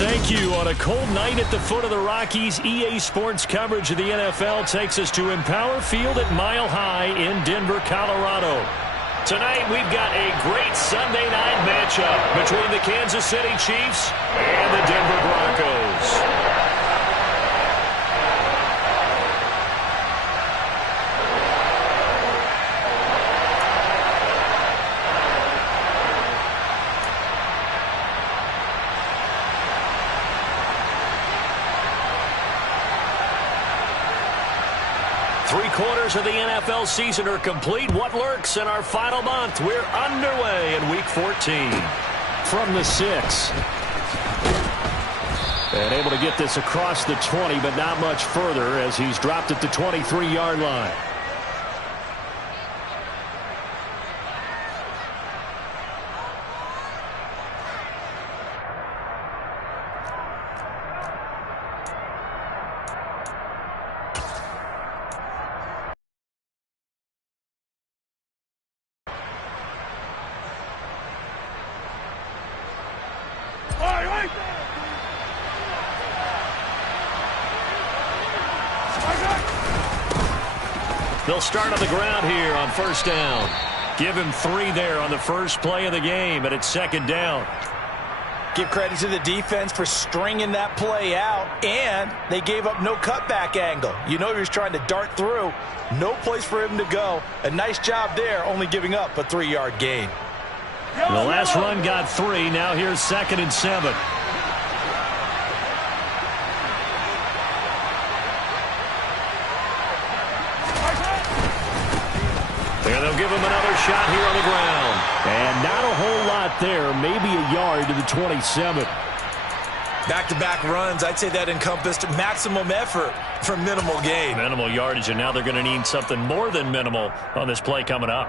Thank you. On a cold night at the foot of the Rockies, EA Sports coverage of the NFL takes us to Empower Field at Mile High in Denver, Colorado. Tonight, we've got a great Sunday night matchup between the Kansas City Chiefs and the Denver Broncos. 3/4 of the NFL season are complete. What lurks in our final month? We're underway in Week 14. From the 6. And able to get this across the 20, but not much further as he's dropped at the 23-yard line. They'll start on the ground here on first down. Give him 3 there on the first play of the game, and it's second down. Give credit to the defense for stringing that play out, and they gave up no cutback angle. You know he was trying to dart through. No place for him to go. A nice job there, only giving up a 3-yard gain. The last run got 3. Now here's 2nd and 7. And they'll give him another shot here on the ground. And not a whole lot there. Maybe a yard to the 27. Back-to-back runs, I'd say that encompassed maximum effort for minimal gain. Minimal yardage, and now they're going to need something more than minimal on this play coming up.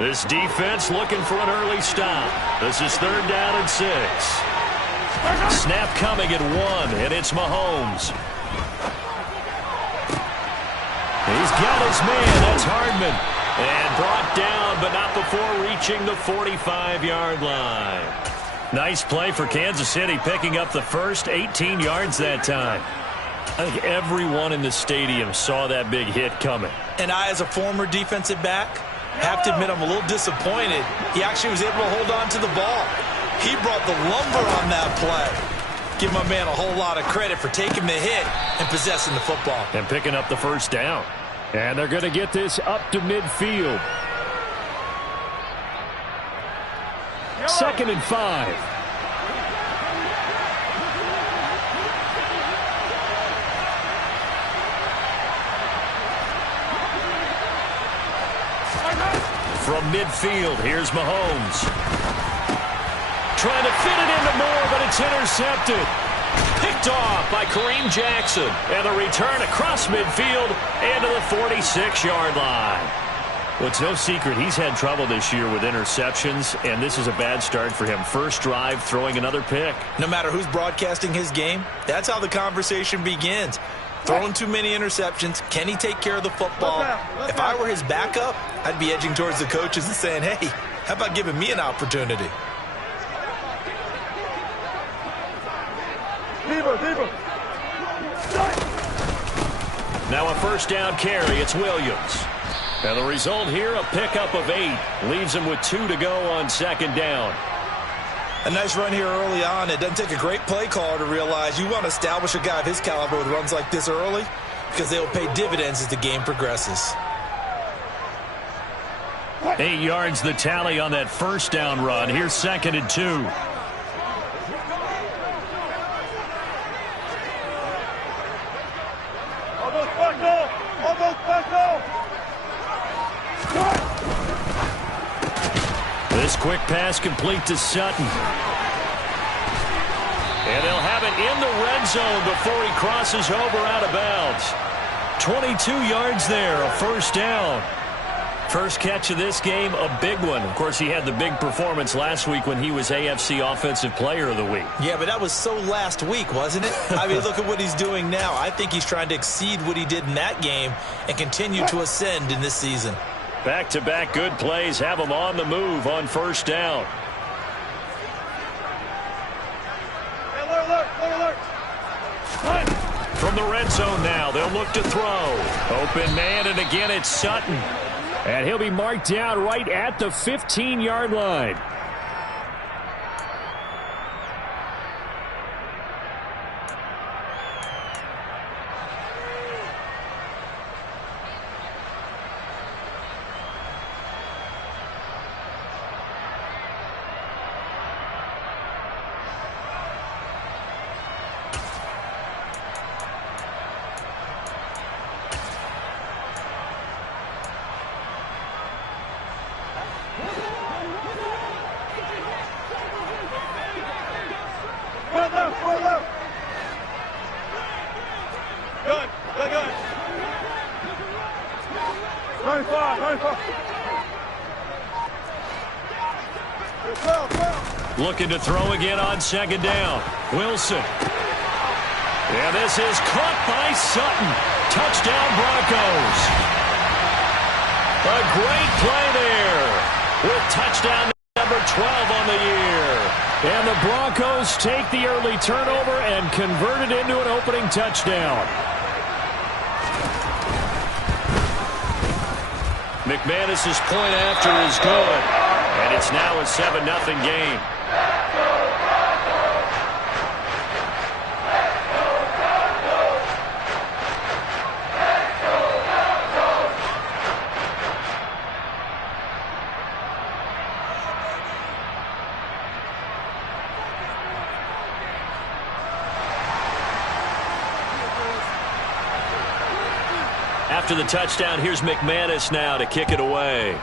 This defense looking for an early stop. This is 3rd down and 6. Snap coming at 1, and it's Mahomes. He's got his man. That's Hardman. And brought down, but not before reaching the 45-yard line. Nice play for Kansas City, picking up the first 18 yards that time. I think everyone in the stadium saw that big hit coming. And I, as a former defensive back, have to admit I'm a little disappointed. He actually was able to hold on to the ball. He brought the lumber on that play. Give my man a whole lot of credit for taking the hit and possessing the football. And picking up the first down. And they're going to get this up to midfield. 2nd and 5. From midfield, here's Mahomes. Trying to fit it into Moore, but it's intercepted. Picked off by Kareem Jackson. And the return across midfield and to the 46-yard line. Well, it's no secret he's had trouble this year with interceptions, and this is a bad start for him. First drive, throwing another pick. No matter who's broadcasting his game, that's how the conversation begins. Throwing too many interceptions. Can he take care of the football? If I were his backup, I'd be edging towards the coaches and saying, hey, how about giving me an opportunity? Now a first down carry. It's Williams. And the result here, a pickup of 8. Leaves him with 2 to go on 2nd down. A nice run here early on. It doesn't take a great play caller to realize you want to establish a guy of his caliber with runs like this early because they will pay dividends as the game progresses. 8 yards the tally on that first down run. Here's 2nd and 2. This quick pass complete to Sutton. And they'll have it in the red zone before he crosses over out of bounds. 22 yards there, a first down. First catch of this game, a big one. Of course, he had the big performance last week when he was AFC Offensive Player of the Week. Yeah, but that was so last week, wasn't it? I mean, look at what he's doing now. I think he's trying to exceed what he did in that game and continue to ascend in this season. Back-to-back good plays have him on the move on first down. From the red zone now, they'll look to throw. Open man, and again it's Sutton. And he'll be marked down right at the 15-yard line. Looking to throw again on second down. Wilson. And this is caught by Sutton. Touchdown, Broncos. A great play there with touchdown number 12 on the year. And the Broncos take the early turnover and convert it into an opening touchdown. McManus's point after is good. And it's now a 7-0 game. After the touchdown, here's McManus now to kick it away.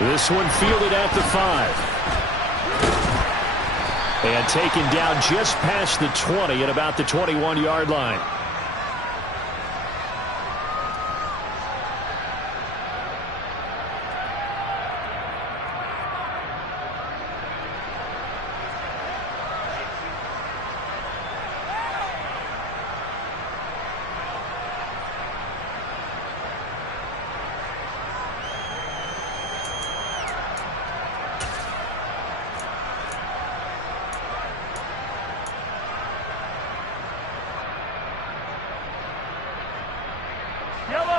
This one fielded at the 5. And taken down just past the 20 at about the 21-yard line.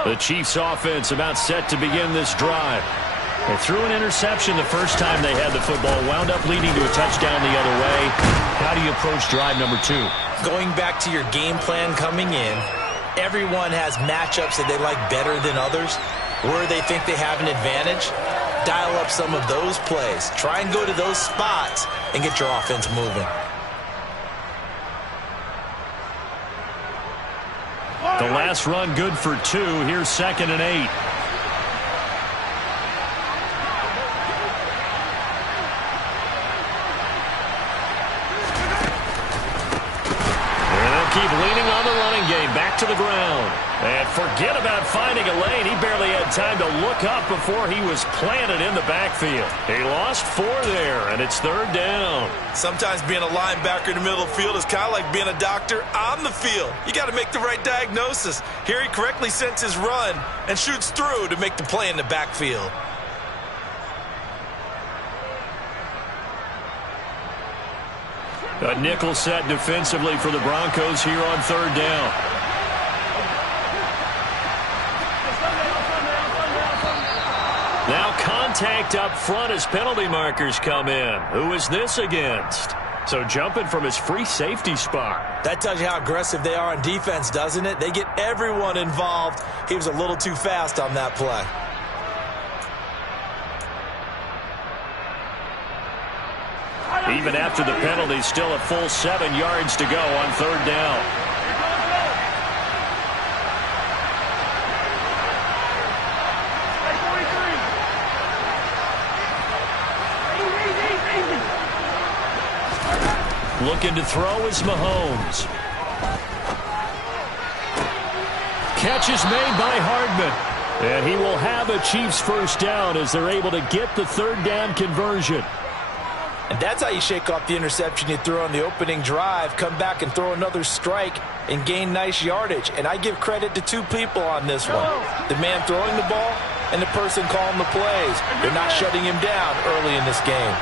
The Chiefs offense about set to begin this drive. They threw an interception the first time they had the football, wound up leading to a touchdown the other way. How do you approach drive number 2? Going back to your game plan coming in, everyone has matchups that they like better than others. Where they think they have an advantage, dial up some of those plays. Try and go to those spots and get your offense moving. The last run good for 2. Here's 2nd and 8. And they'll keep leaning on the running game. Back to the ground. And forget about finding a lane. He barely had time to look up before he was planted in the backfield. He lost 4 there, and it's 3rd down. Sometimes being a linebacker in the middle of the field is kind of like being a doctor on the field. You got to make the right diagnosis. Here he correctly sends his run and shoots through to make the play in the backfield. A nickel set defensively for the Broncos here on 3rd down. Now contact up front as penalty markers come in. Who is this against? So jumping from his free safety spot. That tells you how aggressive they are on defense, doesn't it? They get everyone involved. He was a little too fast on that play. Even after the penalty, still a full 7 yards to go on 3rd down. Looking to throw is Mahomes. catch is made by Hardman. And he will have a Chiefs first down as they're able to get the third down conversion. And that's how you shake off the interception you threw on the opening drive, come back and throw another strike and gain nice yardage. And I give credit to two people on this one. The man throwing the ball and the person calling the plays. They're not shutting him down early in this game.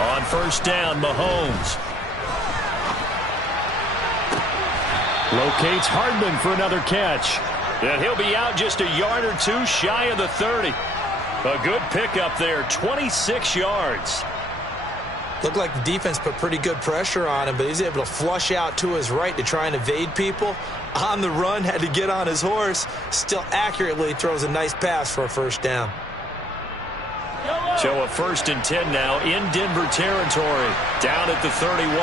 On first down, Mahomes locates Hardman for another catch. And he'll be out just a yard or two shy of the 30. A good pickup there, 26 yards. Looked like the defense put pretty good pressure on him, but he's able to flush out to his right to try and evade people. On the run, had to get on his horse. Still accurately throws a nice pass for a first down. So a 1st and 10 now in Denver territory, down at the 31.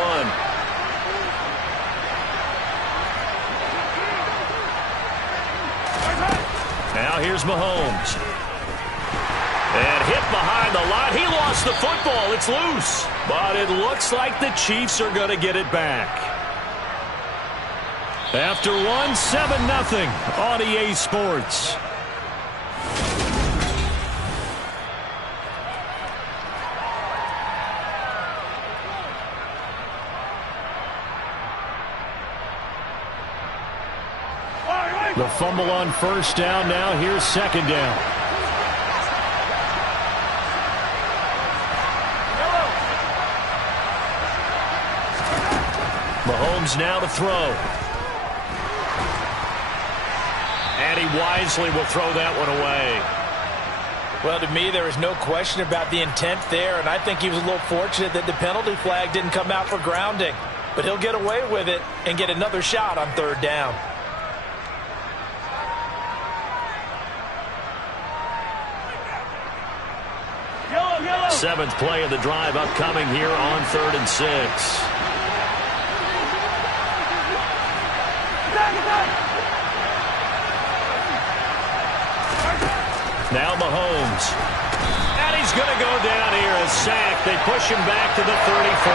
Now here's Mahomes. And hit behind the line. He lost the football. It's loose. But it looks like the Chiefs are going to get it back. After one, 7-0 on EA Sports. The fumble on first down. Now here's second down. Mahomes now to throw. And he wisely will throw that one away. Well, to me, there is no question about the intent there, and I think he was a little fortunate that the penalty flag didn't come out for grounding. But he'll get away with it and get another shot on third down. Seventh play of the drive upcoming here on 3rd and 6. Now Mahomes. And he's going to go down here, a sack. They push him back to the 34.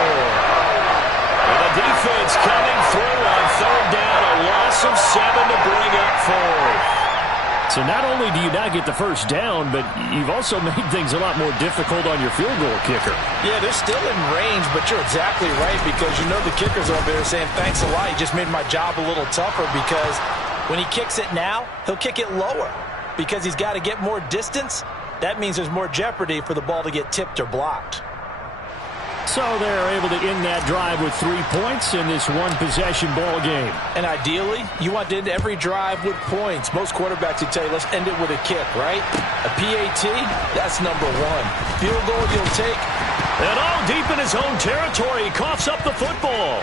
And the defense coming through on third down, a loss of 7 to bring up 4th. So not only do you now get the first down, but you've also made things a lot more difficult on your field goal kicker. Yeah, they're still in range, but you're exactly right because you know the kicker's over there saying, thanks a lot, you just made my job a little tougher because when he kicks it now, he'll kick it lower because he's got to get more distance. That means there's more jeopardy for the ball to get tipped or blocked. So they're able to end that drive with 3 points in this one-possession ball game. And ideally, you want to end every drive with points. Most quarterbacks would tell you, let's end it with a kick, right? A PAT, that's number 1. Field goal you'll take. And all deep in his own territory, he coughs up the football.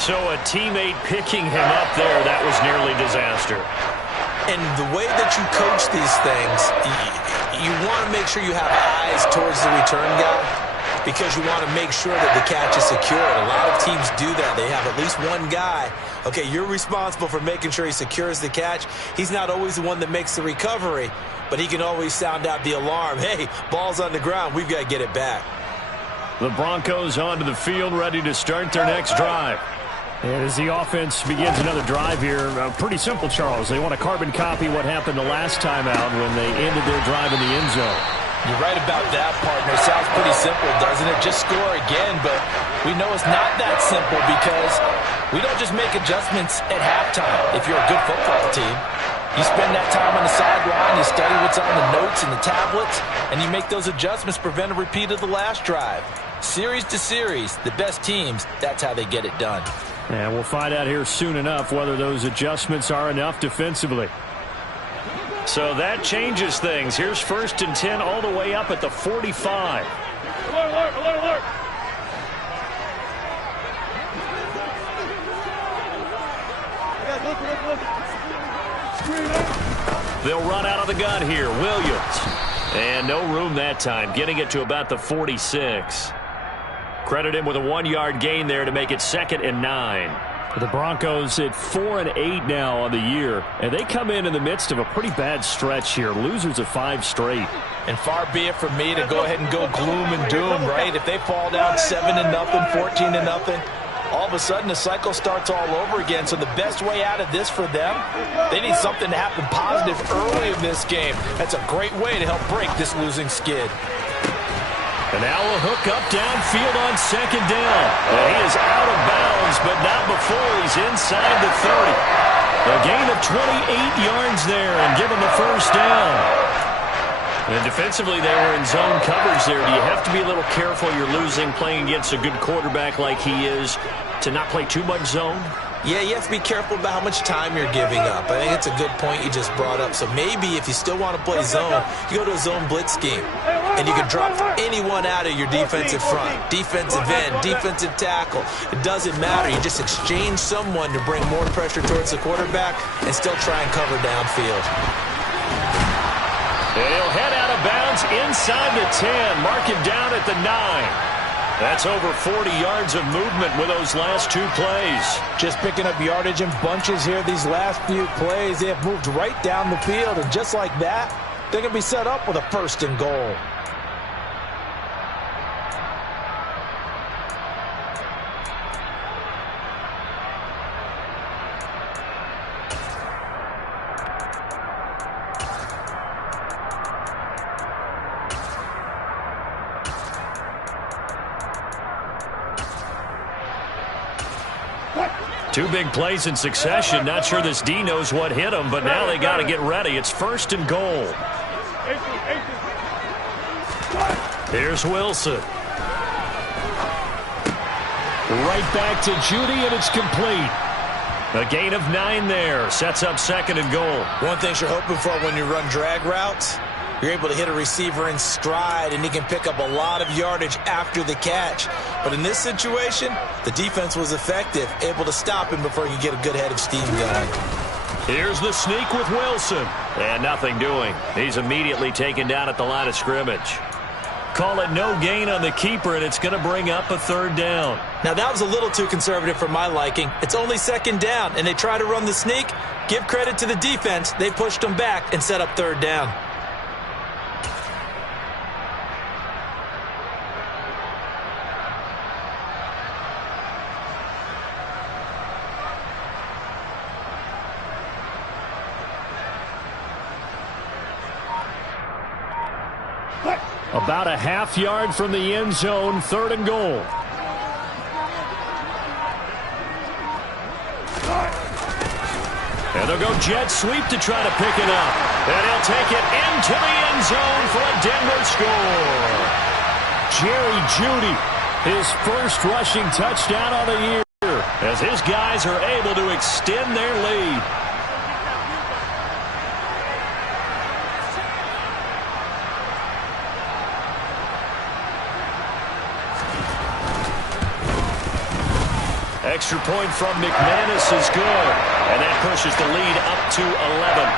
So a teammate picking him up there, that was nearly disaster. And the way that you coach these things, you want to make sure you have eyes towards the return guy, because you want to make sure that the catch is secured. A lot of teams do that. They have at least one guy. Okay, you're responsible for making sure he secures the catch. He's not always the one that makes the recovery, but he can always sound out the alarm. Hey, ball's on the ground. We've got to get it back. The Broncos onto the field, ready to start their next drive. And as the offense begins another drive here, pretty simple, Charles. They want to carbon copy what happened the last time out when they ended their drive in the end zone. You're right about that, partner. Sounds pretty simple, doesn't it? Just score again, but we know it's not that simple because we don't just make adjustments at halftime if you're a good football team. You spend that time on the sideline, you study what's on the notes and the tablets, and you make those adjustments, prevent a repeat of the last drive. Series to series, the best teams, that's how they get it done. And we'll find out here soon enough whether those adjustments are enough defensively. So that changes things. Here's 1st and 10 all the way up at the 45. Alert, alert, alert. They'll run out of the gun here. Williams. And no room that time, getting it to about the 46. Credit him with a 1-yard gain there to make it 2nd and 9. The Broncos at 4-8 now on the year, and they come in the midst of a pretty bad stretch here. Losers of 5 straight. And far be it from me to go ahead and go gloom and doom, right? If they fall down 7-0, 14-0, all of a sudden the cycle starts all over again. So the best way out of this for them, they need something to happen positive early in this game. That's a great way to help break this losing skid. And now a hook up downfield on 2nd down. And he is out of bounds, but not before he's inside the 30. A gain of 28 yards there and give him the first down. And defensively, they were in zone coverage there. Do you have to be a little careful you're losing playing against a good quarterback like he is to not play too much zone? Yeah, you have to be careful about how much time you're giving up. I think it's a good point you just brought up. So maybe if you still want to play zone, you go to a zone blitz scheme. And you can drop anyone out of your defensive front. Defensive end, defensive tackle. It doesn't matter. You just exchange someone to bring more pressure towards the quarterback and still try and cover downfield. And he'll head out of bounds inside the 10. Mark him down at the 9. That's over 40 yards of movement with those last 2 plays. Just picking up yardage in bunches here these last few plays. They have moved right down the field, and just like that, they're going to be set up with a 1st and goal. Two big plays in succession. Not sure this D knows what hit him, but now they got to get ready. It's 1st and goal. Here's Wilson. Right back to Judy, and it's complete. A gain of 9 there. Sets up 2nd and goal. One thing you're hoping for when you run drag routes, you're able to hit a receiver in stride, and he can pick up a lot of yardage after the catch. But in this situation, the defense was effective, able to stop him before he could get a good head of steam going. Here's the sneak with Wilson. And nothing doing. He's immediately taken down at the line of scrimmage. Call it no gain on the keeper, and it's going to bring up a 3rd down. Now, that was a little too conservative for my liking. It's only 2nd down, and they try to run the sneak. Give credit to the defense. They pushed them back and set up 3rd down. About a half yard from the end zone, 3rd and goal. And they'll go jet sweep to try to pick it up. And he'll take it into the end zone for a Denver score. Jerry Jeudy, his first rushing touchdown of the year, as his guys are able to extend their lead. Extra point from McManus is good, and that pushes the lead up to 11.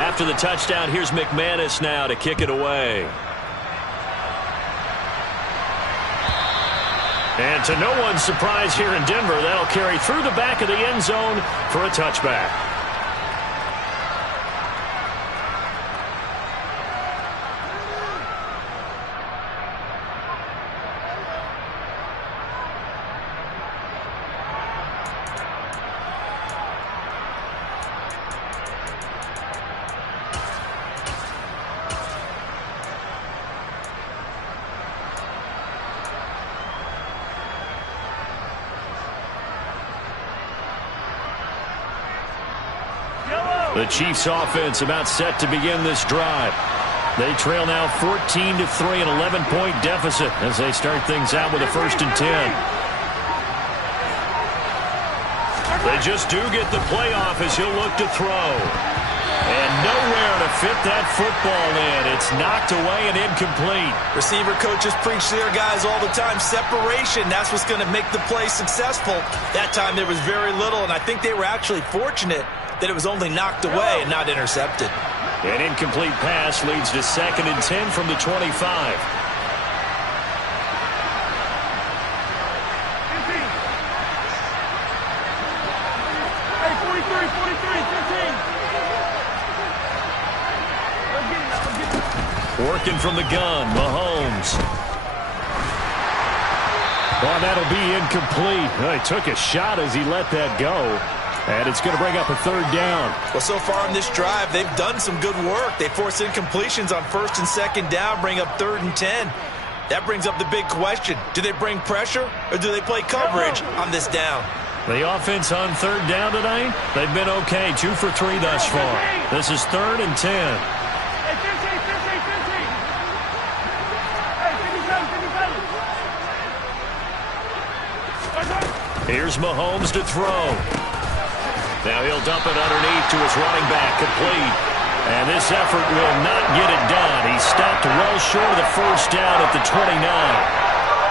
After the touchdown, here's McManus now to kick it away. And to no one's surprise here in Denver, that'll carry through the back of the end zone for a touchback. The Chiefs offense about set to begin this drive. They trail now 14-3, an 11-point deficit as they start things out with a 1st and 10. They just do get the playoff as he'll look to throw. And nowhere to fit that football in. It's knocked away and incomplete. Receiver coaches preach to their guys all the time. Separation, that's what's going to make the play successful. That time there was very little, and I think they were actually fortunate that it was only knocked away and not intercepted. An incomplete pass leads to 2nd and 10 from the 25. Hey, 43, 15. Working from the gun, Mahomes. Well, that'll be incomplete. Well, he took a shot as he let that go. And it's going to bring up a 3rd down. Well, so far in this drive, they've done some good work. They force incompletions on 1st and 2nd down, bring up 3rd and 10. That brings up the big question. Do they bring pressure or do they play coverage on this down? The offense on 3rd down tonight, they've been okay. 2 for 3 thus far. This is 3rd and 10. Hey, 15. Hey, 57. Here's Mahomes to throw. Now he'll dump it underneath to his running back, complete. And this effort will not get it done. He stopped well short of the 1st down at the 29.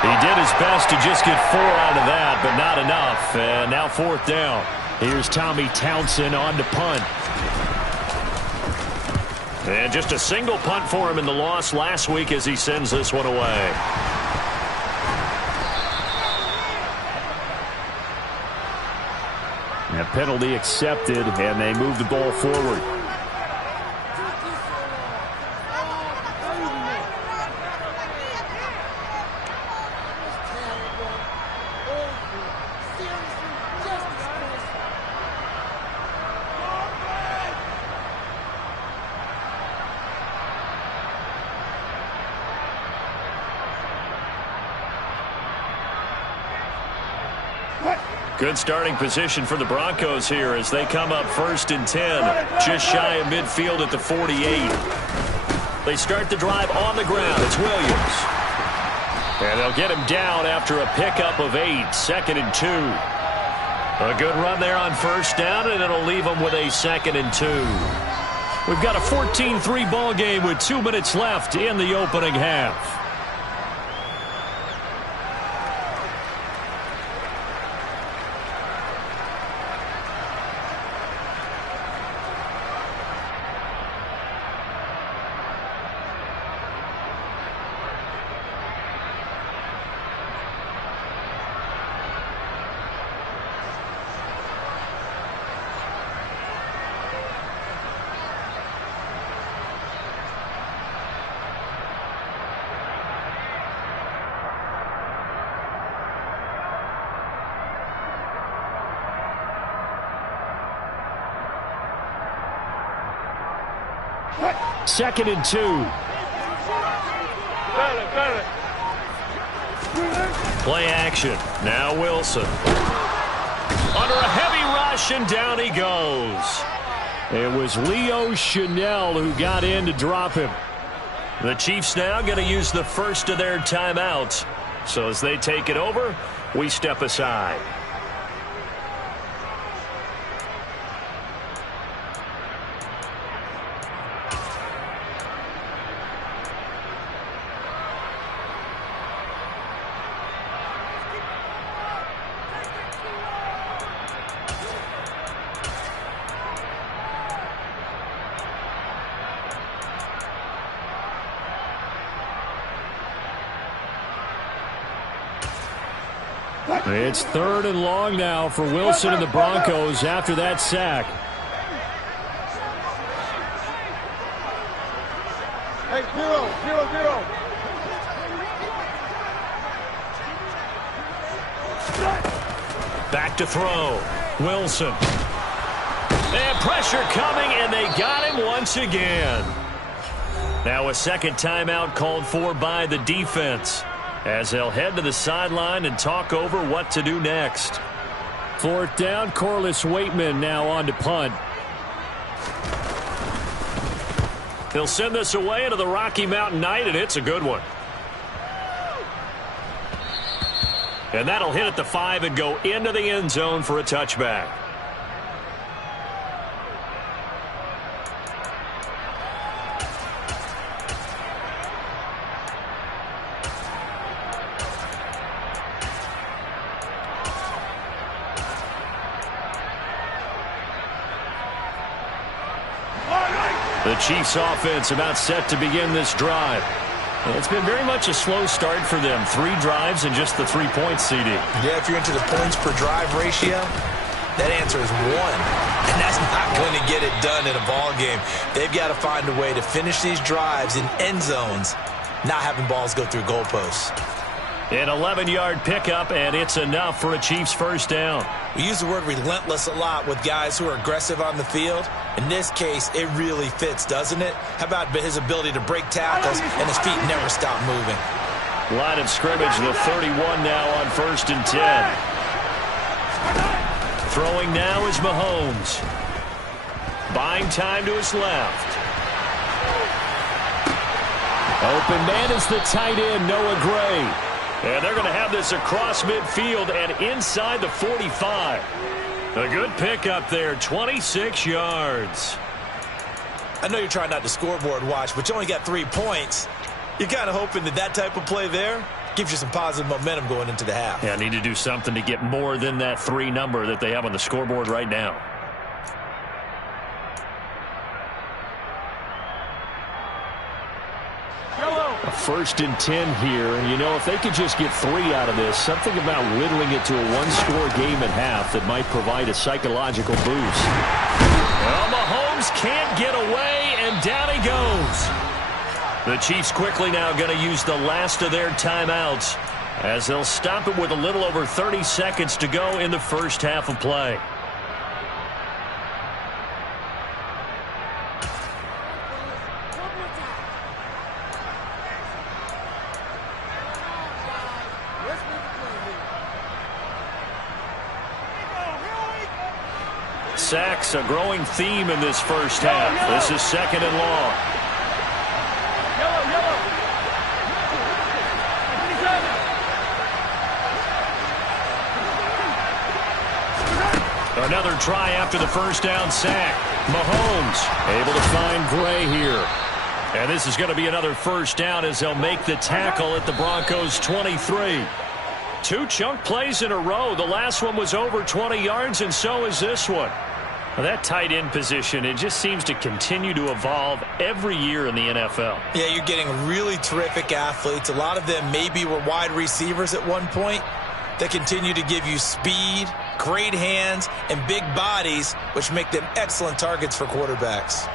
He did his best to just get 4 out of that, but not enough. And now 4th down. Here's Tommy Townsend on to punt. And just a single punt for him in the loss last week as he sends this one away. A penalty accepted, and they move the ball forward. Good starting position for the Broncos here as they come up 1st and 10, just shy of midfield at the 48. They start the drive on the ground. It's Williams. And they'll get him down after a pickup of 8, 2nd and 2. A good run there on 1st down, and it'll leave them with a 2nd and 2. We've got a 14-3 ball game with 2 minutes left in the opening half. Second and 2. Play action. Now Wilson. Under a heavy rush, and down he goes. It was Leo Chanel who got in to drop him. The Chiefs now going to use the first of their timeouts. So as they take it over, we step aside. It's 3rd and long now for Wilson and the Broncos after that sack. Hey, 0-0-0. Back to throw. Wilson. And pressure coming, and they got him once again. Now a second timeout called for by the defense, as they'll head to the sideline and talk over what to do next. 4th down, Corliss Waitman now on to punt. He'll send this away into the Rocky Mountain night, and it's a good one. And that'll hit at the 5 and go into the end zone for a touchback. Chiefs offense about set to begin this drive. It's been very much a slow start for them. 3 drives and just the 3 points, CD. Yeah, if you're into the points per drive ratio, that answer is 1. And that's not going to get it done in a ball game. They've got to find a way to finish these drives in end zones, not having balls go through goalposts. An 11-yard pickup, and it's enough for a Chiefs first down. We use the word relentless a lot with guys who are aggressive on the field. In this case, it really fits, doesn't it? How about his ability to break tackles and his feet never stop moving? Line of scrimmage, the 31 now on 1st and 10. Throwing now is Mahomes. Buying time to his left. Open man is the tight end, Noah Gray. And they're going to have this across midfield and inside the 45. A good pickup there, 26 yards. I know you're trying not to scoreboard watch, but you only got 3 points. You're kind of hoping that that type of play there gives you some positive momentum going into the half. Yeah, need to do something to get more than that 3 number that they have on the scoreboard right now. A 1st and 10 here, and you know, if they could just get 3 out of this, something about whittling it to a 1-score game at half that might provide a psychological boost. Well, Mahomes can't get away, and down he goes. The Chiefs quickly now going to use the last of their timeouts as they'll stop it with a little over 30 seconds to go in the first half of play. Sacks, a growing theme in this first half. This is 2nd and long. Another try after the first down sack. Mahomes able to find Gray here. And this is going to be another first down as they'll make the tackle at the Broncos 23. 2 chunk plays in a row. The last one was over 20 yards, and so is this one. Well, that tight end position, it just seems to continue to evolve every year in the NFL. Yeah, you're getting really terrific athletes. A lot of them maybe were wide receivers at one point. They continue to give you speed, great hands, and big bodies, which make them excellent targets for quarterbacks.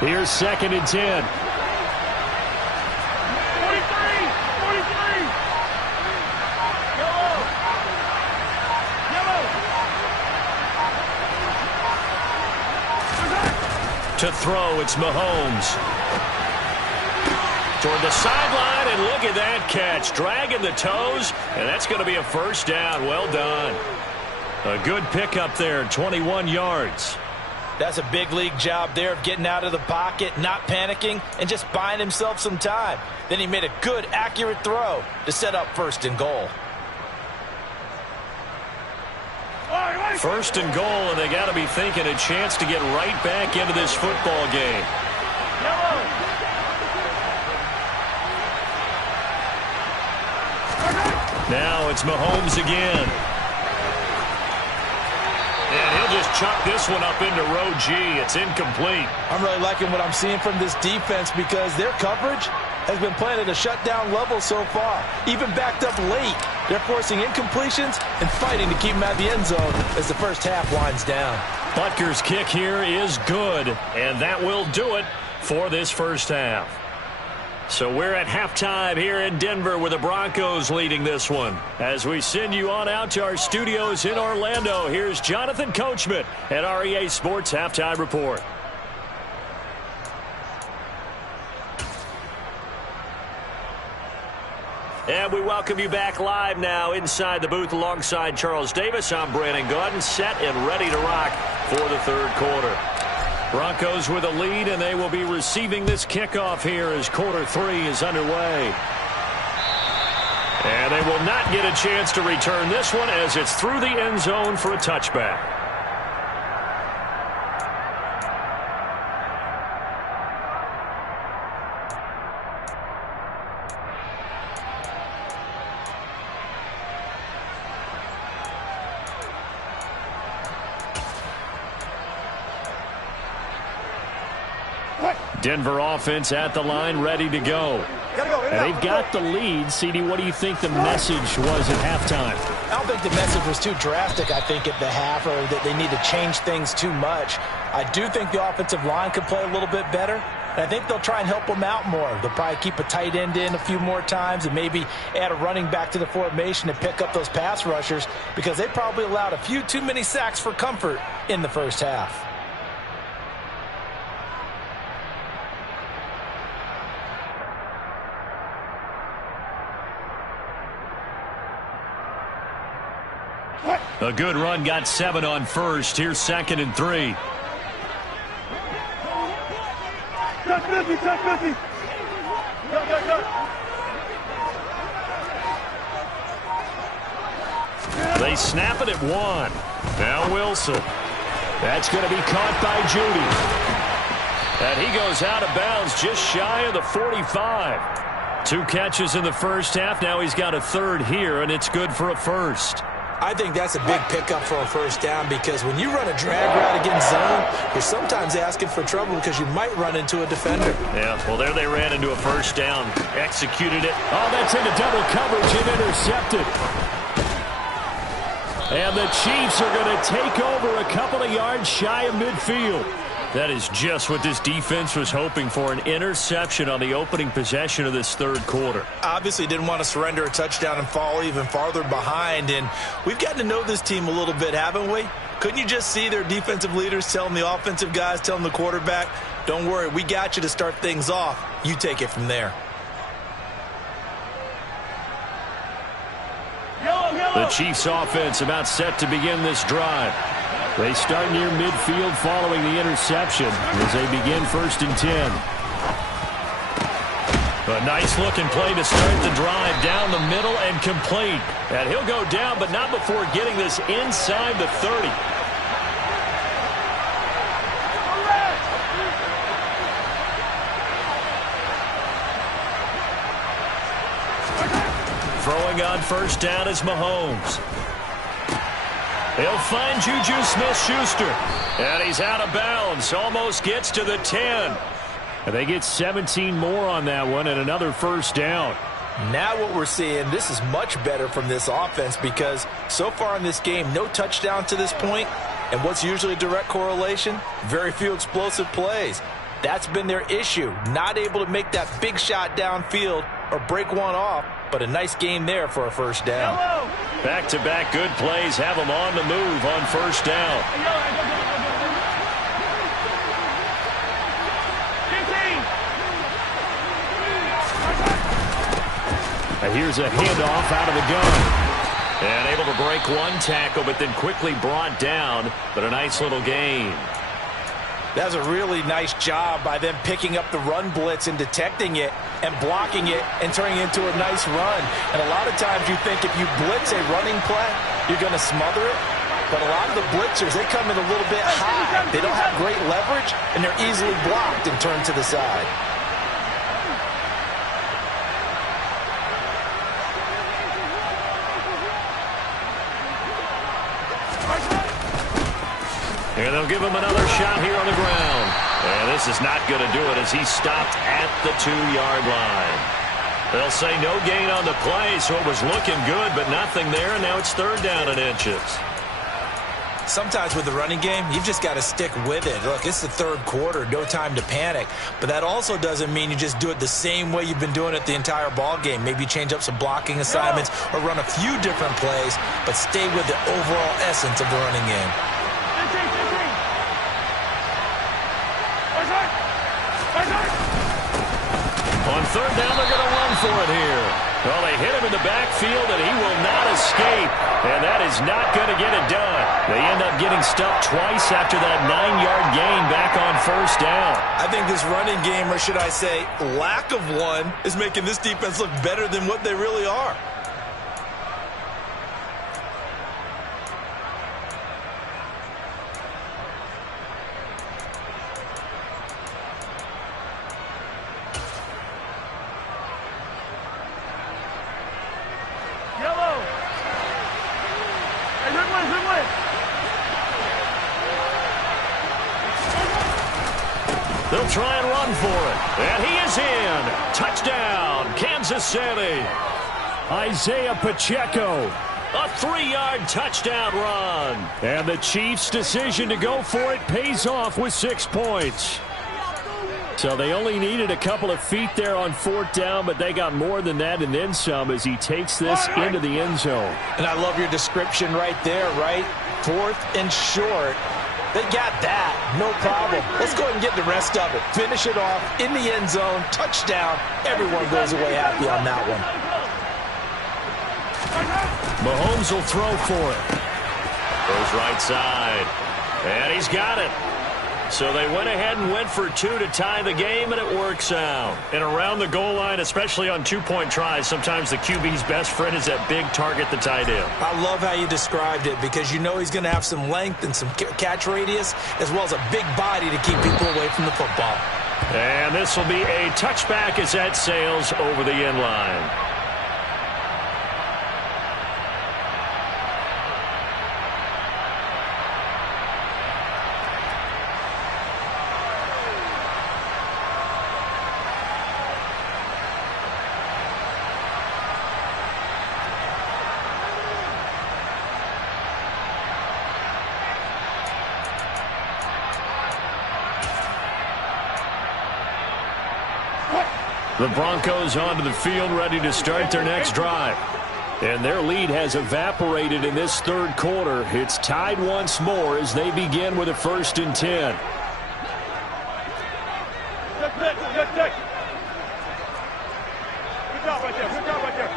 Here's 2nd and 10. 43. To throw, it's Mahomes. Toward the sideline, and look at that catch. Dragging the toes, and that's going to be a first down. Well done. A good pickup there, 21 yards. That's a big league job there of getting out of the pocket, not panicking, and just buying himself some time. Then he made a good, accurate throw to set up 1st and goal. 1st and goal, and they got to be thinking a chance to get right back into this football game. Now it's Mahomes again. And he'll just chuck this one up into row G. It's incomplete. I'm really liking what I'm seeing from this defense because their coverage has been playing at a shutdown level so far. Even backed up late, they're forcing incompletions and fighting to keep them out of the end zone as the first half winds down. Butker's kick here is good, and that will do it for this first half. So we're at halftime here in Denver with the Broncos leading this one. As we send you on out to our studios in Orlando, here's Jonathan Coachman at REA Sports Halftime Report. And we welcome you back live now inside the booth alongside Charles Davis. I'm Brandon Gaudin, set and ready to rock for the 3rd quarter. Broncos with a lead, and they will be receiving this kickoff here as quarter 3 is underway. And they will not get a chance to return this one as it's through the end zone for a touchback. Denver offense at the line, ready to go. And they've got the lead. CD, what do you think the message was at halftime? I don't think the message was too drastic, I think, at the half, or that they need to change things too much. I do think the offensive line could play a little bit better, and I think they'll try and help them out more. They'll probably keep a tight end in a few more times and maybe add a running back to the formation and pick up those pass rushers, because they probably allowed a few too many sacks for comfort in the first half. A good run, got 7 on first. Here's 2nd and 3. They snap it at 1. Now Wilson. That's going to be caught by Judy. And he goes out of bounds just shy of the 45. 2 catches in the first half. Now he's got a 3rd here, and it's good for a first. I think that's a big pickup for a first down, because when you run a drag route against zone, you're sometimes asking for trouble because you might run into a defender. Yeah, well, there they ran into a first down. Executed it. Oh, that's into double coverage and intercepted. And the Chiefs are going to take over a couple of yards shy of midfield. That is just what this defense was hoping for, an interception on the opening possession of this 3rd quarter. Obviously didn't want to surrender a touchdown and fall even farther behind, and we've gotten to know this team a little bit, haven't we? Couldn't you just see their defensive leaders telling the offensive guys, telling the quarterback, don't worry, we got you to start things off. You take it from there. The Chiefs offense about set to begin this drive. They start near midfield following the interception as they begin 1st and 10. A nice-looking play to start the drive down the middle and complete. And he'll go down, but not before getting this inside the 30. Throwing on first down is Mahomes. He'll find Juju Smith-Schuster. And he's out of bounds. Almost gets to the 10. And they get 17 more on that one and another first down. Now what we're seeing, this is much better from this offense, because so far in this game, no touchdown to this point. And what's usually a direct correlation? Very few explosive plays. That's been their issue. Not able to make that big shot downfield or break one off. But a nice game there for a first down. Back-to-back good plays have them on the move on first down. And here's a handoff out of the gun. And able to break one tackle, but then quickly brought down. But a nice little gain. That's a really nice job by them picking up the run blitz and detecting it and blocking it and turning it into a nice run. And a lot of times you think if you blitz a running play, you're going to smother it. But a lot of the blitzers, they come in a little bit high. They don't have great leverage, and they're easily blocked and turned to the side. And they'll give him another shot here on the ground. And this is not going to do it as he's stopped at the 2-yard line. They'll say no gain on the play, so it was looking good, but nothing there, and now it's 3rd down and inches. Sometimes with the running game, you've just got to stick with it. Look, it's the 3rd quarter, no time to panic. But that also doesn't mean you just do it the same way you've been doing it the entire ball game. Maybe change up some blocking assignments or run a few different plays, but stay with the overall essence of the running game. On 3rd down, they're going to run for it here. Well, they hit him in the backfield, and he will not escape. And that is not going to get it done. They end up getting stuffed twice after that 9-yard gain back on first down. I think this running game, or should I say lack of one, is making this defense look better than what they really are. They'll try and run run for it. And he is in. Touchdown, Kansas City. Isaiah Pacheco. A 3-yard touchdown run. And the Chiefs' decision to go for it pays off with 6 points. So they only needed a couple of feet there on 4th down, but they got more than that and then some as he takes this into the end zone. And I love your description right there, right? 4th and short. They got that. No problem. Let's go ahead and get the rest of it. Finish it off in the end zone. Touchdown. Everyone goes away happy on that one. Mahomes will throw for it. Goes right side. And he's got it. So they went ahead and went for 2 to tie the game, and it works out. And around the goal line, especially on 2-point tries, sometimes the QB's best friend is that big target, the tight end. I love how you described it because you know he's going to have some length and some catch radius as well as a big body to keep people away from the football. And this will be a touchback as that sails over the end line. The Broncos onto the field, ready to start their next drive. And their lead has evaporated in this 3rd quarter. It's tied once more as they begin with a 1st and 10. Good job right there. Good job right there.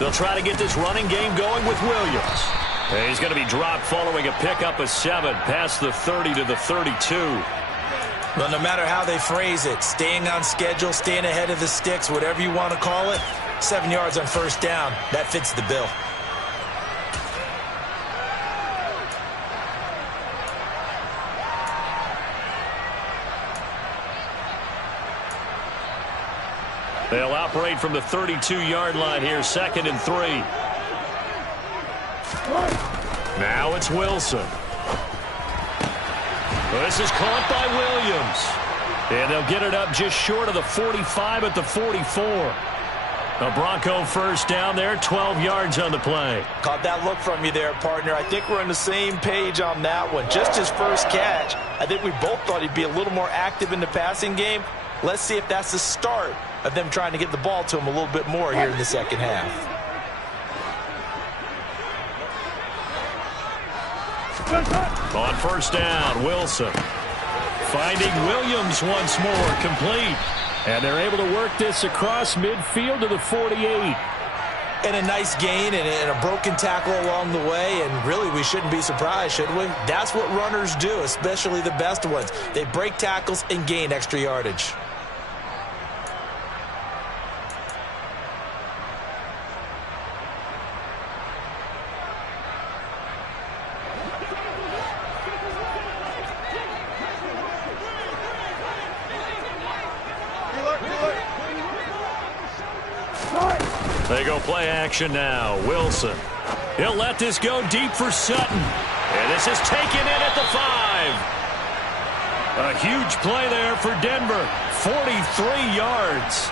They'll try to get this running game going with Williams. And he's going to be dropped following a pickup of 7 past the 30 to the 32. Well, no matter how they phrase it, staying on schedule, staying ahead of the sticks, whatever you want to call it, 7 yards on 1st down, that fits the bill. They'll operate from the 32-yard line here, 2nd and 3. Now it's Wilson. This is caught by Williams. And they'll get it up just short of the 45 at the 44. A Bronco 1st down there, 12 yards on the play. Caught that look from you there, partner. I think we're on the same page on that one. Just his first catch. I think we both thought he'd be a little more active in the passing game. Let's see if that's the start of them trying to get the ball to him a little bit more here in the second half. On 1st down, Wilson. Finding Williams once more, complete. And they're able to work this across midfield to the 48. And a nice gain and a broken tackle along the way. And really, we shouldn't be surprised, should we? That's what runners do, especially the best ones. They break tackles and gain extra yardage. They go play action now. Wilson. He'll let this go deep for Sutton. And this is taken in at the 5. A huge play there for Denver. 43 yards.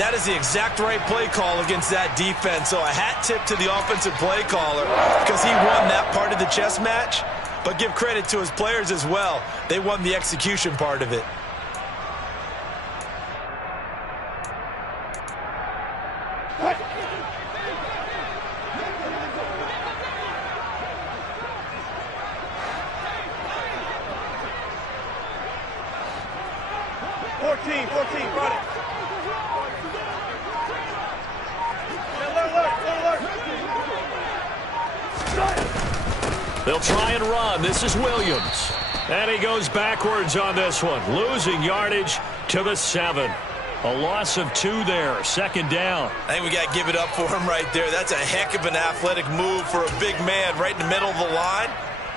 That is the exact right play call against that defense. So a hat tip to the offensive play caller because he won that part of the chess match. But give credit to his players as well. They won the execution part of it. They'll try and run. This is Williams. And he goes backwards on this one, losing yardage to the 7. A loss of 2 there, 2nd down. I think we got to give it up for him right there. That's a heck of an athletic move for a big man right in the middle of the line.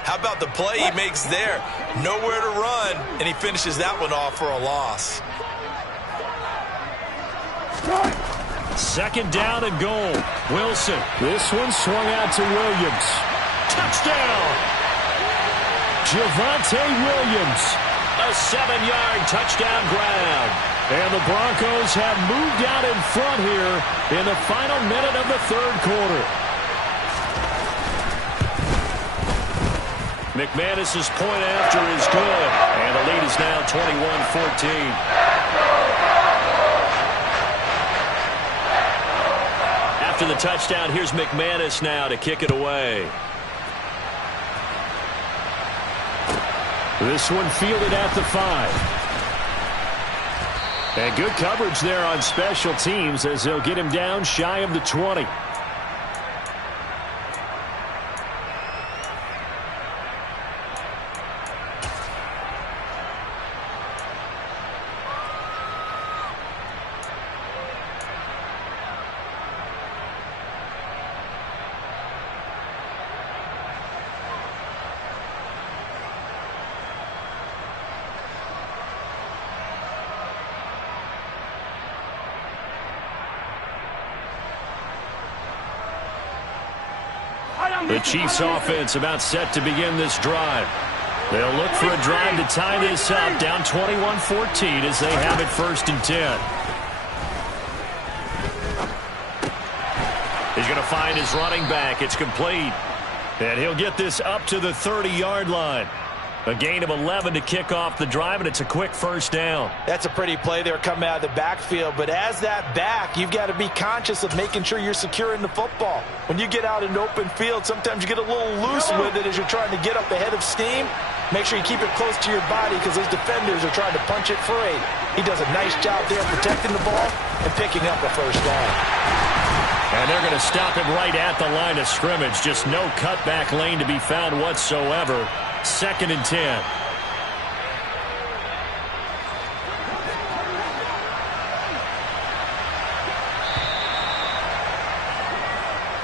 How about the play he makes there? Nowhere to run, and he finishes that one off for a loss. 2nd down and goal. Wilson. This one swung out to Williams. Touchdown! Javonte Williams. A 7-yard touchdown grab. And the Broncos have moved out in front here in the final minute of the third quarter. McManus's point after is good. And the lead is now 21-14. After the touchdown, here's McManus now to kick it away. This one fielded at the 5. And good coverage there on special teams as they'll get him down shy of the 20. The Chiefs offense about set to begin this drive. They'll look for a drive to tie this up, down 21-14 as they have it 1st and 10. He's going to find his running back. It's complete. And he'll get this up to the 30-yard line. A gain of 11 to kick off the drive, and it's a quick 1st down. That's a pretty play there coming out of the backfield. But as that back, you've got to be conscious of making sure you're securing the football. When you get out in open field, sometimes you get a little loose with it as you're trying to get up ahead of steam. Make sure you keep it close to your body because those defenders are trying to punch it free. He does a nice job there protecting the ball and picking up a 1st down. And they're going to stop him right at the line of scrimmage. Just no cutback lane to be found whatsoever. 2nd and 10.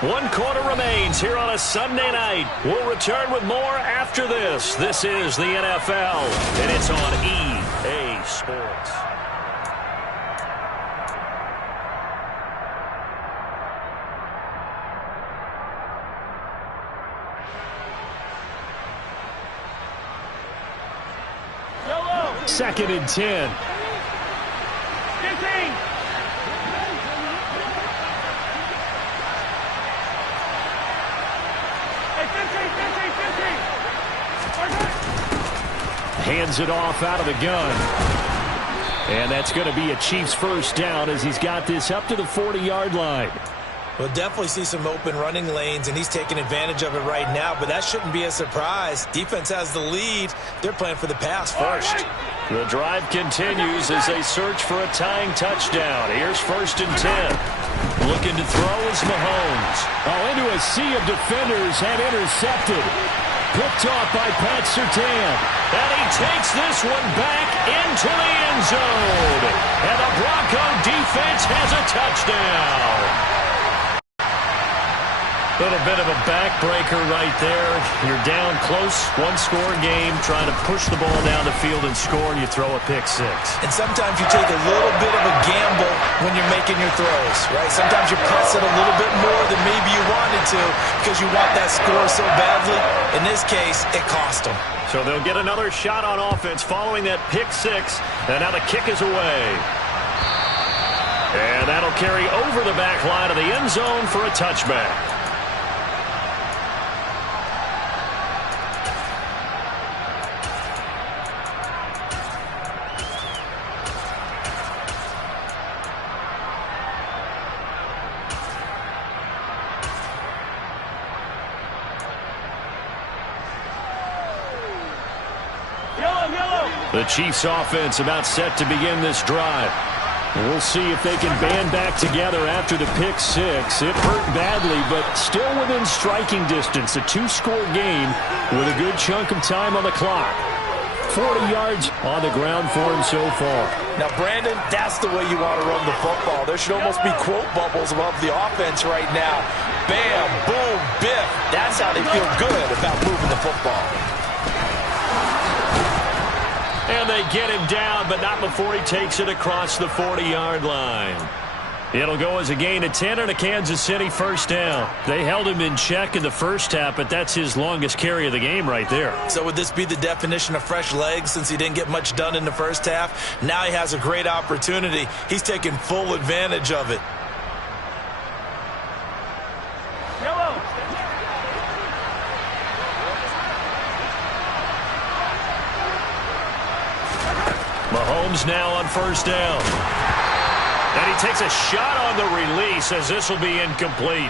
One quarter remains here on a Sunday night. We'll return with more after this. This is the NFL, and it's on EA Sports. Second and 10. 15. Hands it off out of the gun. And that's going to be a Chiefs 1st down as he's got this up to the 40-yard line. We'll definitely see some open running lanes, and he's taking advantage of it right now, but that shouldn't be a surprise. Defense has the lead. They're playing for the pass first. The drive continues as they search for a tying touchdown. Here's 1st and 10. Looking to throw is Mahomes. Oh, into a sea of defenders and intercepted. Picked off by Pat Surtain. And he takes this one back into the end zone. And the Bronco defense has a touchdown. Little bit of a backbreaker right there. You're down close, one-score game, trying to push the ball down the field and score, and you throw a pick 6. And sometimes you take a little bit of a gamble when you're making your throws, right? Sometimes you press it a little bit more than maybe you wanted to because you want that score so badly. In this case, it cost them. So they'll get another shot on offense following that pick 6, and now the kick is away. And that'll carry over the back line of the end zone for a touchback. The Chiefs offense about set to begin this drive. We'll see if they can band back together after the pick 6. It hurt badly, but still within striking distance. A 2-score game with a good chunk of time on the clock. 40 yards on the ground for him so far. Now, Brandon, that's the way you want to run the football. There should almost be quote bubbles above the offense right now. Bam, boom, biff. That's how they feel good about moving the football. And they get him down, but not before he takes it across the 40-yard line. It'll go as a gain of 10 and a Kansas City first down. They held him in check in the first half, but that's his longest carry of the game right there. So would this be the definition of fresh legs since he didn't get much done in the first half? Now he has a great opportunity. He's taking full advantage of it. Mahomes now on first down. And he takes a shot on the release as this will be incomplete.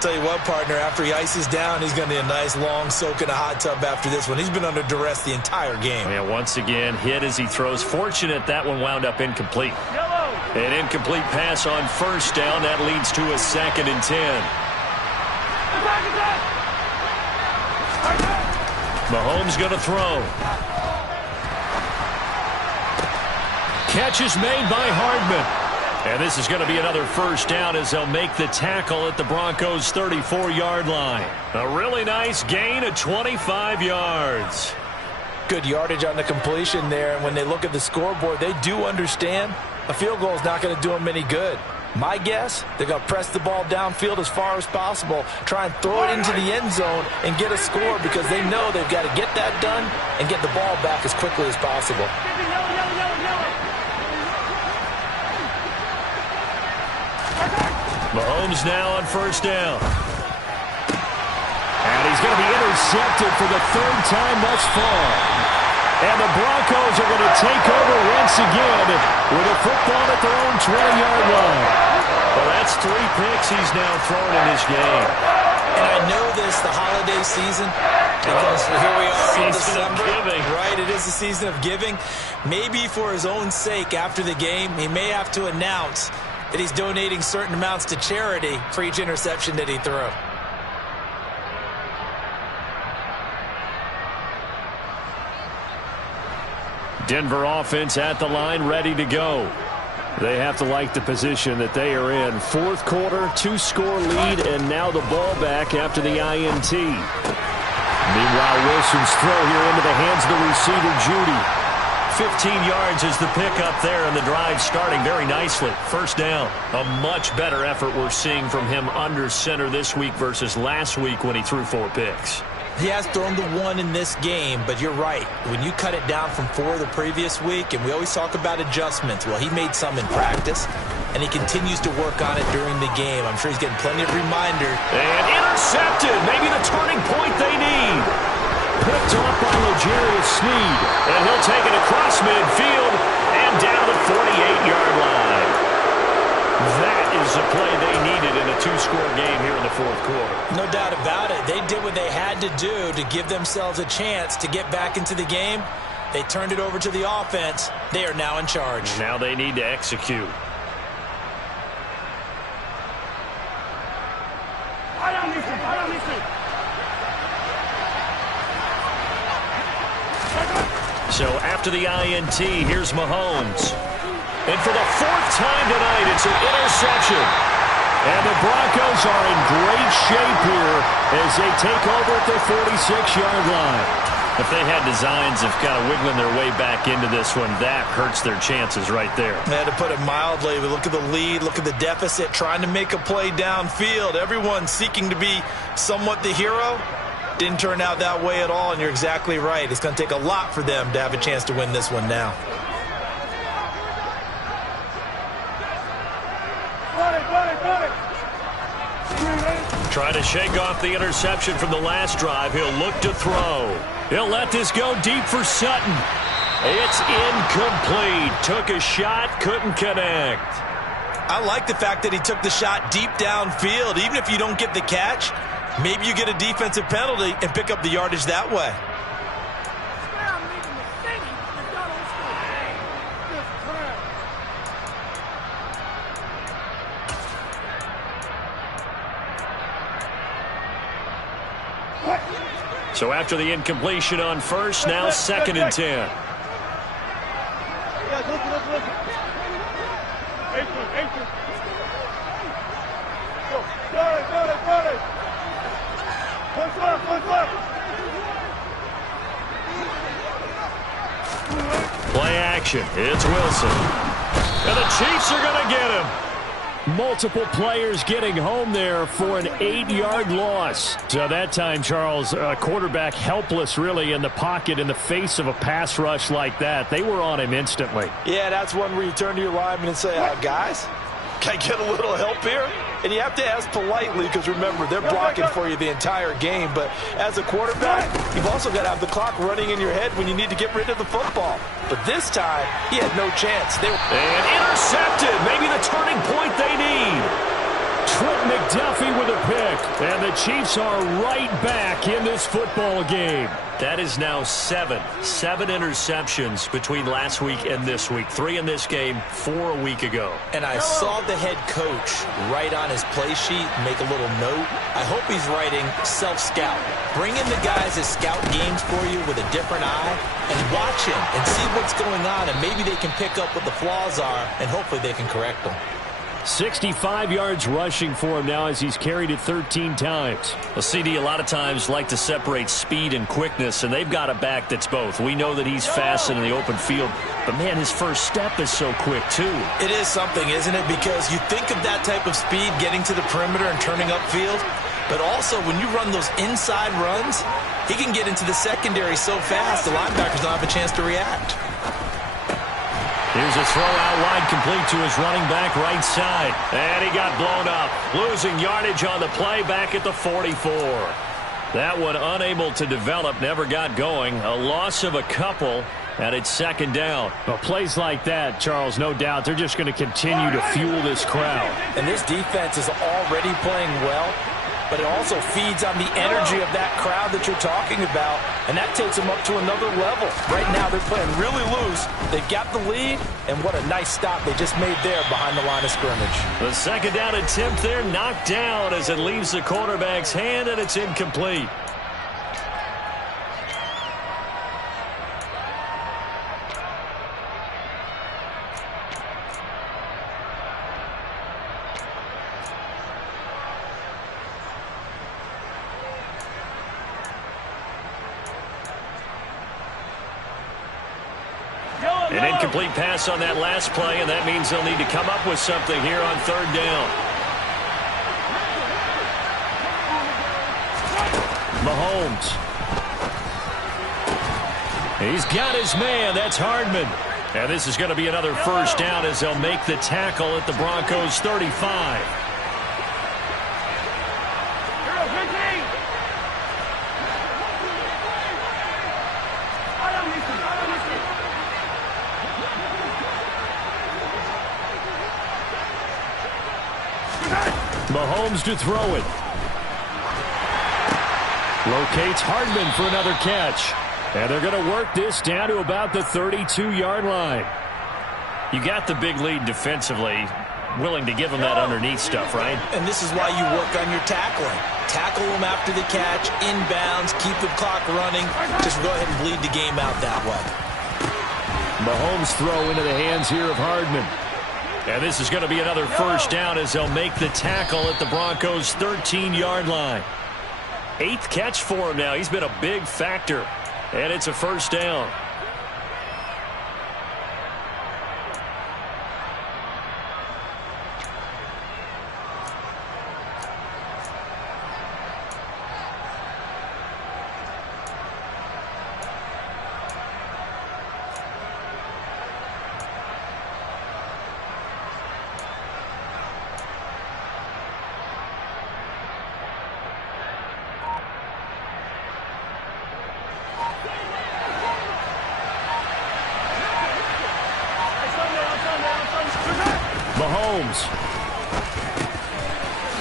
Tell you what, partner, after he ices down, he's going to need a nice long soak in a hot tub after this one. He's been under duress the entire game. Yeah, once again, hit as he throws. Fortunate that one wound up incomplete. An incomplete pass on first down. That leads to a 2nd and 10. Mahomes going to throw. Catch is made by Hardman. And this is going to be another first down as they'll make the tackle at the Broncos' 34-yard line. A really nice gain of 25 yards. Good yardage on the completion there. And when they look at the scoreboard, they do understand a field goal is not going to do them any good. My guess, they're going to press the ball downfield as far as possible, try and throw it into the end zone and get a score because they know they've got to get that done and get the ball back as quickly as possible. Mahomes now on first down. And he's going to be intercepted for the 3rd time thus far. And the Broncos are going to take over once again with a football at their own 20-yard line. Well, that's 3 picks he's now thrown in this game. And I know this, the holiday season, because here we are in December. Right, it is the season of giving. Maybe for his own sake after the game, he may have to announce that he's donating certain amounts to charity for each interception that he threw. Denver offense at the line, ready to go. They have to like the position that they are in. 4th quarter, 2-score lead, and now the ball back after the INT. Meanwhile, Wilson's throw here into the hands of the receiver, Judy. 15 yards is the pickup there, and the drive starting very nicely. First down. A much better effort we're seeing from him under center this week versus last week when he threw 4 picks. He has thrown the 1 in this game, but you're right. When you cut it down from 4 the previous week, and we always talk about adjustments, well, he made some in practice, and he continues to work on it during the game. I'm sure he's getting plenty of reminders. And intercepted. Maybe the turning point they need. Picked off by L'Jarius Sneed. And he'll take it across midfield and down the 48-yard line. That is the play they needed in a 2-score game here in the 4th quarter. No doubt about it. They did what they had to do to give themselves a chance to get back into the game. They turned it over to the offense. They are now in charge. Now they need to execute. So after the INT, here's Mahomes. And for the 4th time tonight, it's an interception. And the Broncos are in great shape here as they take over at their 46-yard line. If they had designs of kind of wiggling their way back into this one, that hurts their chances right there. I had to put it mildly. We look at the lead, look at the deficit, trying to make a play downfield. Everyone seeking to be somewhat the hero. Didn't turn out that way at all, and you're exactly right. It's going to take a lot for them to have a chance to win this one now. Trying to shake off the interception from the last drive. He'll look to throw. He'll let this go deep for Sutton. It's incomplete. Took a shot, couldn't connect. I like the fact that he took the shot deep downfield. Even if you don't get the catch, maybe you get a defensive penalty and pick up the yardage that way. So after the incompletion on first, now 2nd and 10. Play action. It's Wilson. And the Chiefs are going to get him. Multiple players getting home there for an 8-yard loss. So that time, Charles, quarterback helpless really in the pocket in the face of a pass rush like that. They were on him instantly. Yeah, that's one where you turn to your lineman and say, guys, can I get a little help here? And you have to ask politely because, remember, they're blocking for you the entire game. But as a quarterback, you've also got to have the clock running in your head when you need to get rid of the football. But this time, he had no chance. And intercepted. Maybe the turning point they need. Trent McDuffie with a pick. And the Chiefs are right back in this football game. That is now 7 interceptions between last week and this week. 3 in this game, 4 a week ago. And I saw the head coach write on his play sheet, make a little note. I hope he's writing self-scout. Bring in the guys that scout games for you with a different eye and watch him and see what's going on, and maybe they can pick up what the flaws are, and hopefully they can correct them. 65 yards rushing for him now as he's carried it 13 times. Well, CD a lot of times like to separate speed and quickness, and they've got a back that's both. We know that he's fast in the open field, but, man, his first step is so quick, too. It is something, isn't it? Because you think of that type of speed getting to the perimeter and turning upfield, but also when you run those inside runs, he can get into the secondary so fast the linebackers don't have a chance to react. Here's a throw out wide complete to his running back right side. And he got blown up. Losing yardage on the play back at the 44. That one unable to develop, never got going. A loss of a couple, and it's second down. But plays like that, Charles, no doubt, they're just going to continue to fuel this crowd. And this defense is already playing well, but it also feeds on the energy of that crowd that you're talking about, and that takes them up to another level. Right now, they're playing really loose. They've got the lead, and what a nice stop they just made there behind the line of scrimmage. The second down attempt there knocked down as it leaves the quarterback's hand, and it's incomplete. An incomplete pass on that last play, and that means they'll need to come up with something here on third down. Mahomes. He's got his man. That's Hardman. And this is going to be another first down as they'll make the tackle at the Broncos' 35. Mahomes to throw it. Locates Hardman for another catch. And they're going to work this down to about the 32-yard line. You got the big lead defensively. Willing to give them that underneath stuff, right? And this is why you work on your tackling. Tackle them after the catch, inbounds, keep the clock running. Just go ahead and bleed the game out that way. Mahomes throw into the hands here of Hardman. And this is going to be another first down as they'll make the tackle at the Broncos' 13-yard line. 8th catch for him now. He's been a big factor. And it's a first down. Mahomes.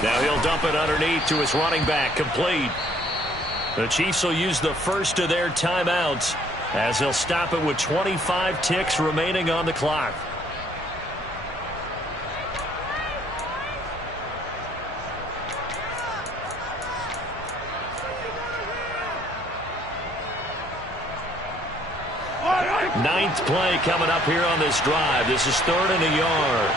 Now he'll dump it underneath to his running back, complete. The Chiefs will use the first of their timeouts as they'll stop it with 25 ticks remaining on the clock. Ninth play coming up here on this drive. This is 3rd and a yard.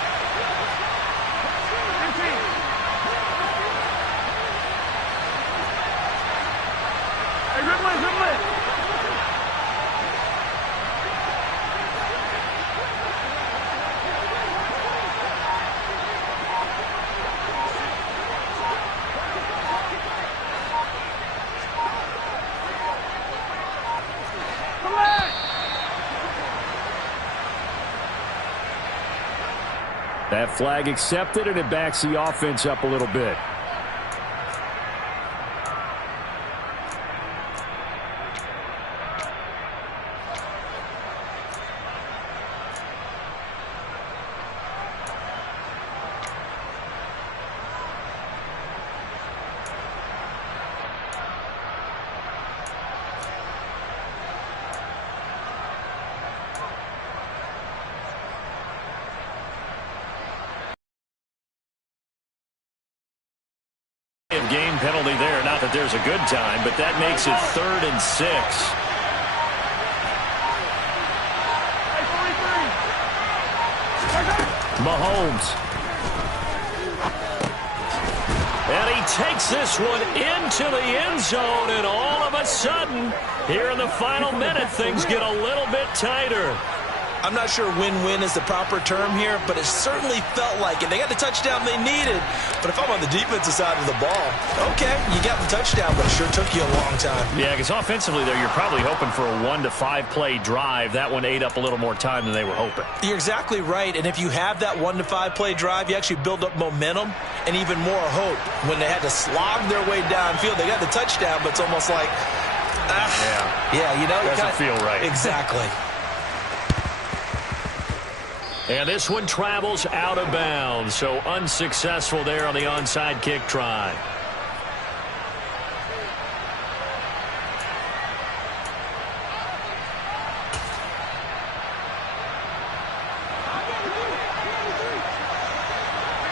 That flag accepted, and it backs the offense up a little bit. Game penalty there. Not that there's a good time, but that makes it 3rd and 6. Mahomes. And he takes this one into the end zone, and all of a sudden, here in the final minute, things get a little bit tighter. I'm not sure win-win is the proper term here, but it certainly felt like it. They got the touchdown they needed, but if I'm on the defensive side of the ball, okay, you got the touchdown, but it sure took you a long time. Yeah, because offensively there, you're probably hoping for a 1 to 5 play drive. That one ate up a little more time than they were hoping. You're exactly right, and if you have that 1 to 5 play drive, you actually build up momentum and even more hope. When they had to slog their way downfield, they got the touchdown, but it's almost like, yeah, you know, doesn't feel right. Exactly. And this one travels out of bounds, so unsuccessful there on the onside kick try.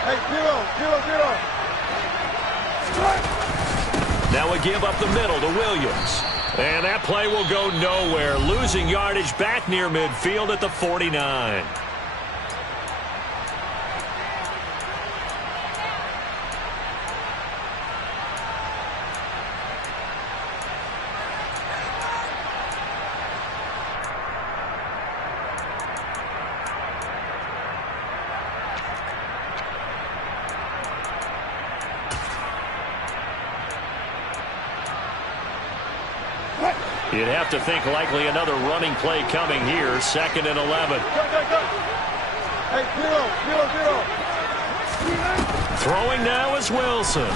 Hey, 0-0-0. Now a give up the middle to Williams. And that play will go nowhere, losing yardage back near midfield at the 49. You'd have to think likely another running play coming here. 2nd and 11. Hey, 0-0-0. Throwing now is Wilson.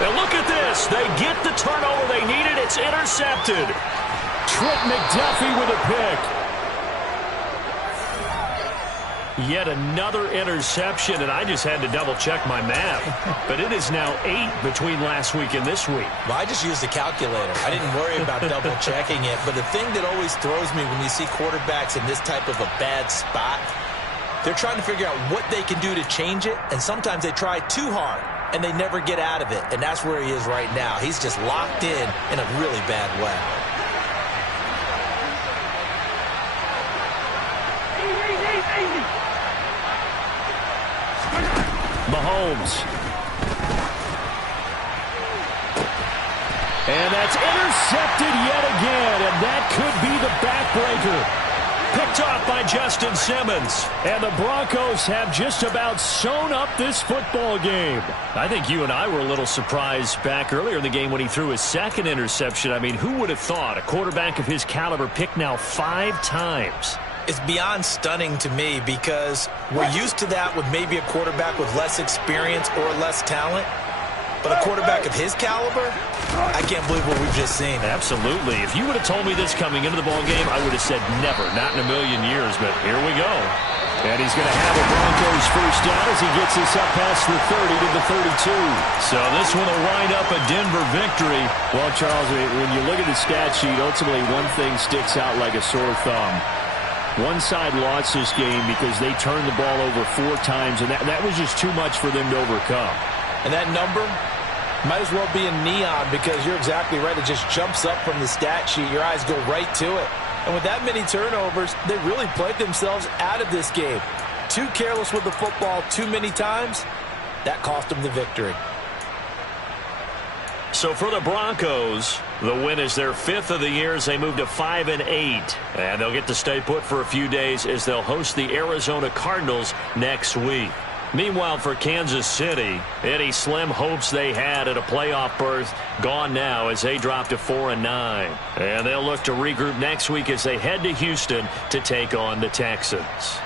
And look at this. They get the turnover they needed. It's intercepted. Trent McDuffie with a pick. Yet another interception, and I just had to double-check my math. But it is now 8 between last week and this week. Well, I just used the calculator. I didn't worry about double-checking it. But the thing that always throws me when you see quarterbacks in this type of a bad spot, they're trying to figure out what they can do to change it, and sometimes they try too hard, and they never get out of it. And that's where he is right now. He's just locked in a really bad way. Mahomes. And that's intercepted yet again, and that could be the backbreaker. Picked off by Justin Simmons. And the Broncos have just about sewn up this football game. I think you and I were a little surprised back earlier in the game when he threw his 2nd interception. I mean, who would have thought a quarterback of his caliber picked now 5 times? It's beyond stunning to me because we're used to that with maybe a quarterback with less experience or less talent. But a quarterback of his caliber, I can't believe what we've just seen. Absolutely. If you would have told me this coming into the ballgame, I would have said never, not in a million years. But here we go. And he's going to have a Broncos first down as he gets this up past the 30 to the 32. So this one will wind up a Denver victory. Well, Charles, when you look at the stat sheet, ultimately one thing sticks out like a sore thumb. One side lost this game because they turned the ball over 4 times, and that was just too much for them to overcome. And that number might as well be in neon because you're exactly right. It just jumps up from the stat sheet. Your eyes go right to it. And with that many turnovers, they really played themselves out of this game. Too careless with the football too many times. That cost them the victory. So for the Broncos, the win is their 5th of the year as they move to 5-8. And they'll get to stay put for a few days as they'll host the Arizona Cardinals next week. Meanwhile, for Kansas City, any slim hopes they had at a playoff berth gone now as they drop to 4-9. And they'll look to regroup next week as they head to Houston to take on the Texans.